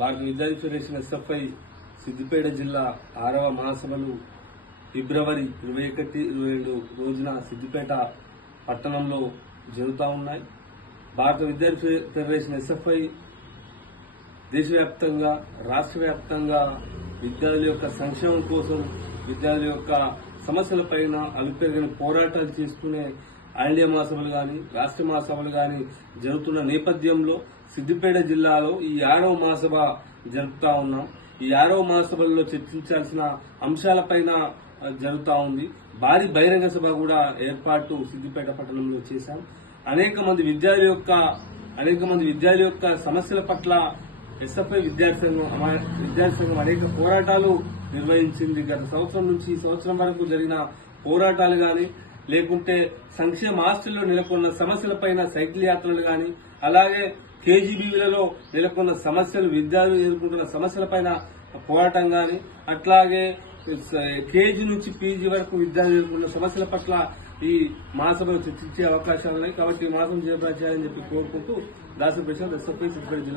భారత విద్యార్థి federation SFI Siddipet జిల్లా 6వ మహాసభలు ఫిబ్రవరి 21, 22 రోజున సిద్దిపేట పట్టణంలో జరుగుతూ ఉన్నాయి. భారత విద్యార్థి ఫెడరేషన్ ఎస్ఎఫ్ఐ దేశవ్యాప్తంగా, రాష్ట్ర వ్యాప్తంగా విద్యార్థుల యొక్క సంక్షేమం కోసం, విద్యార్థుల యొక్క సమస్యలపైన అలుపెరగని పోరాటాలు చేసుకునే ఆంగ్లీయ మహాసభలు కానీ, రాష్ట్ర మహాసభలు కానీ జరుగుతున్న నేపథ్యంలో సిద్దిపేట జిల్లాలో ఈ 6వ మహాసభ జరుపుతా ఉన్నాం. ఈ 6వ మహాసభల్లో చర్చించాల్సిన అంశాలపైన జరుగుతూ ఉంది. భారీ బహిరంగ సభ కూడా ఏర్పాటు సిద్దిపేట పట్టణంలో చేశాం. అనేక మంది విద్యార్థుల యొక్క సమస్యల పట్ల ఎస్ఎఫ్ఐ విద్యార్థి సంఘం అనేక పోరాటాలు నిర్వహించింది. గత సంవత్సరం నుంచి ఈ సంవత్సరం వరకు జరిగిన పోరాటాలు గాని, లేకుంటే సంక్షేమ హాస్టల్లో నెలకొన్న సమస్యలపైన సైకిల్ యాత్రలు గాని, అలాగే కేజీబీలలో నెలకొన్న సమస్యలు, విద్యార్థులు ఎదుర్కొంటున్న సమస్యలపైన పోరాటం గాని, అట్లాగే కేజీ నుంచి పీజీ వరకు విద్యార్థులు ఎదుర్కొన్న సమస్యల పట్ల ఈ మహాసభలో చర్చించే అవకాశాలు ఉన్నాయి. కాబట్టి ఈ మహాసభ జయప్రదాలని చెప్పి కోరుకుంటూ దాసరి ప్రసాద్ ఎస్ఎఫ్ఐ సిద్దిపేట జిల్లా